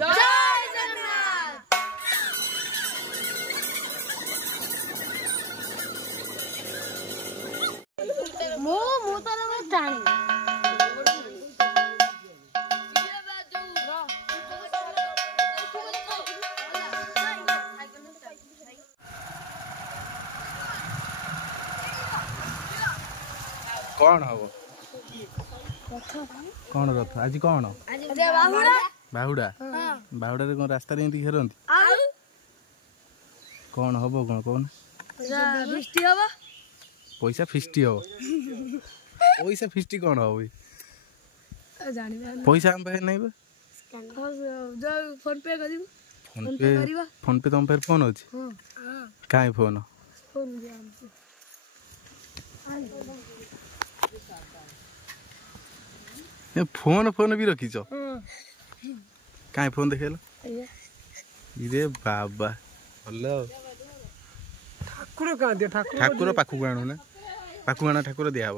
जय जगन्नाथ। मु तो टाणी कौन हम कौन रथ आज कौन बाहुड़ा बाहुड़ा कौन रास्ता घेरती कौन हम कौन कौन पैसा फिस्टी हम पैसा फिस्टी कौन हम पैसा हम पाखे नहीं फोन पे तुम पाखे फोन अच्छे कहीं फोन फोन फोन भी रखीच कहीं फोन देखेल इरे बाबा भल ठाकुर पाखक आणु ना पाखक आना ठाकुर दिहब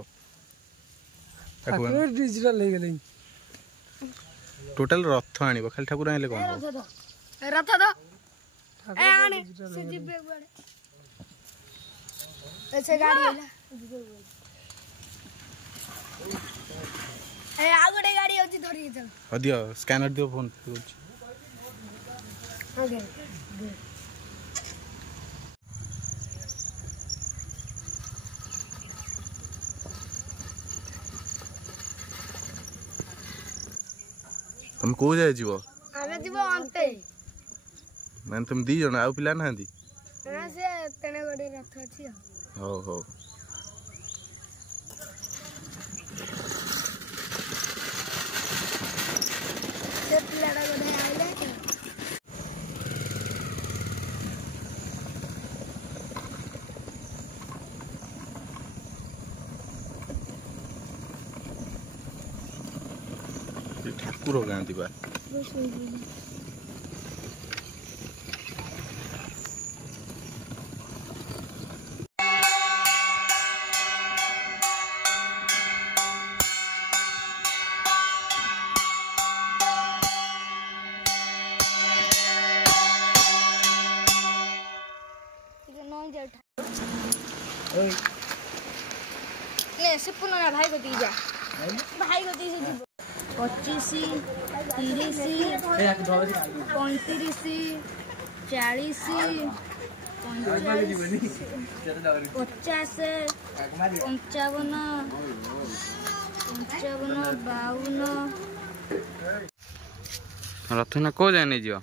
डिजिटल टोटाल रथ आनिब खाली ठाकुर आइले कौन रथ दो ए आने से जिबे बड़े ऐसे गाड़ी है ए आगोटे गाड़ी होची धरि चल दियो स्कैनर दियो फोन पे ओके तुम को जाय जीवो आमे जीवो अंते मान तुम दी जण आ पिला नांदी ना से तने गोटे रथ अछि हो हो से पिलाडा गोटे आइले ठाकुर गाँ दिबा ने से पुनः भाई को दी जा भाई को दी से 25 30 35 40 रथ ना को जाने जियो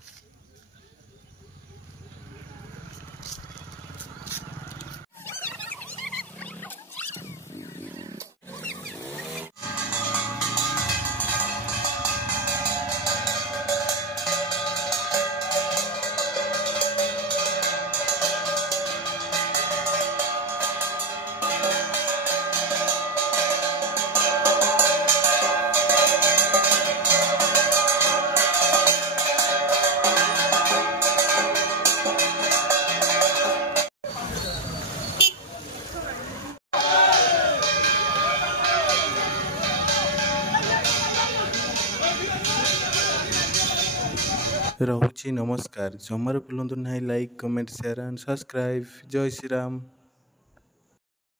रहुची नमस्कार जमार भूलु ना like comment share and subscribe जय श्री राम।